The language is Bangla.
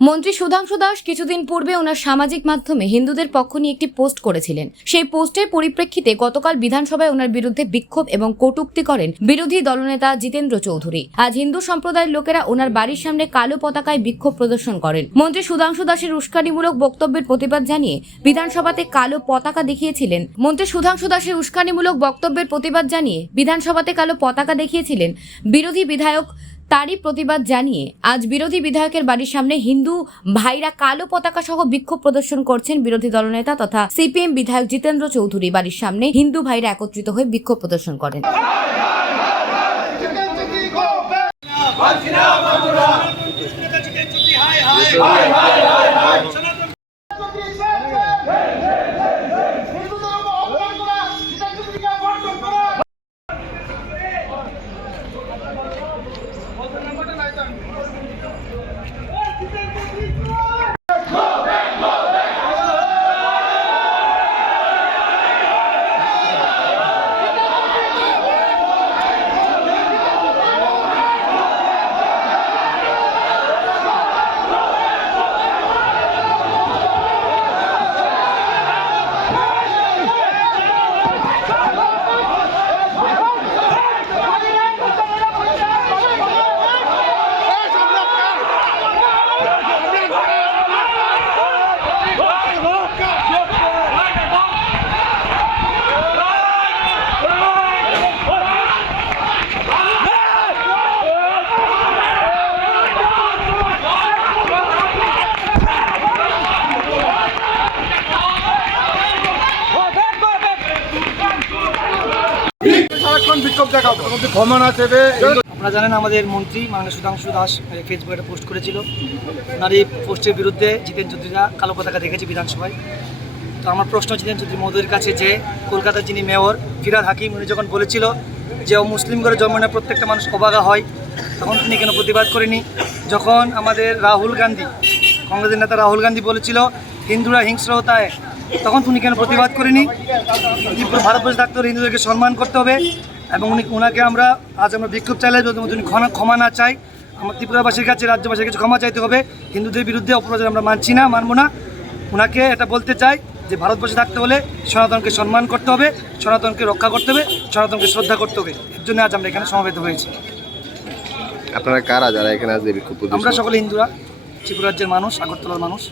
মন্ত্রী সুধাংশু দাস কিছুদিন পূর্বে ওনার সামাজিক মাধ্যমে হিন্দুদের পক্ষ নিয়ে একটি পোস্ট করেছিলেন। সেই পোস্টের পরিপ্রেক্ষিতে গতকাল বিধানসভায় ওনার বিরুদ্ধে বিক্ষোভ এবং কটূক্তি করেন বিরোধী দলনেতা জিতেন্দ্র চৌধুরী। আজ হিন্দু সম্প্রদায়ের লোকেরা ওনার বাড়ির সামনে কালো পতাকায় বিক্ষোভ প্রদর্শন করেন। মন্ত্রী সুধাংশু দাসের উস্কানিমূলক বক্তব্যের প্রতিবাদ জানিয়ে বিধানসভাতে কালো পতাকা দেখিয়েছিলেন। মন্ত্রী সুধাংশু দাসের উস্কানিমূলক বক্তব্যের প্রতিবাদ জানিয়ে বিধানসভাতে কালো পতাকা দেখিয়েছিলেন বিরোধী বিধায়ক। তারই প্রতিবাদ জানিয়ে আজ বিরোধী বিধায়কের বাড়ির সামনে হিন্দু ভাইরা কালো পতাকা সহ বিক্ষোভ প্রদর্শন করছেন। বিরোধী দলনেতা তথা সিপিএম বিধায়ক জিতেন্দ্র চৌধুরী বাড়ির সামনে হিন্দু ভাইরা একত্রিত হয়ে বিক্ষোভ প্রদর্শন করেন। আপনারা জানেন আমাদের মন্ত্রী মাননীয় সুধাংশু দাস ফেসবুকে একটা পোস্ট করেছিল। ওনার এই পোস্টের বিরুদ্ধে জিতেন চৌধুরীরা কালো পতাকা দেখেছে বিধানসভায়। তো আমার প্রশ্ন জিতেন চৌধুরী মহোদয়ের কাছে যে কলকাতার যিনি মেয়র ফিরহাদ হাকিম উনি যখন বলেছিল যে মুসলিম ঘরে জন্ম নেওয়া প্রত্যেকটা মানুষ অবাগা হয়, তখন তিনি কেন প্রতিবাদ করেনি? যখন আমাদের রাহুল গান্ধী কংগ্রেসের নেতা রাহুল গান্ধী বলেছিল হিন্দুরা হিংস্র হতা হয়, তখন তিনি কেন প্রতিবাদ করেনি? ভারতবর্ষে থাকতে হলে হিন্দুদেরকে সম্মান করতে হবে এবং ওনাকে আমরা আজ আমরা বিক্ষোভ চাইলে যদি উনি ক্ষমা না চাই, আমার ত্রিপুরাবাসীর কাছে রাজ্যবাসীর কাছে ক্ষমা চাইতে হবে। হিন্দুদের বিরুদ্ধে অপপ্রচার আমরা মানবো না। ওনাকে এটা বলতে চাই যে ভারতবর্ষে থাকতে হলে সনাতনকে সম্মান করতে হবে, সনাতনকে রক্ষা করতে হবে, সনাতনকে শ্রদ্ধা করতে হবে। এর জন্য আজ আমরা এখানে সমবেত হয়েছি। আপনারা কারা যারা এখানে আজ বিক্ষোভ? আমরা সকলে হিন্দুরা, ত্রিপুরা রাজ্যের মানুষ, আগরতলার মানুষ।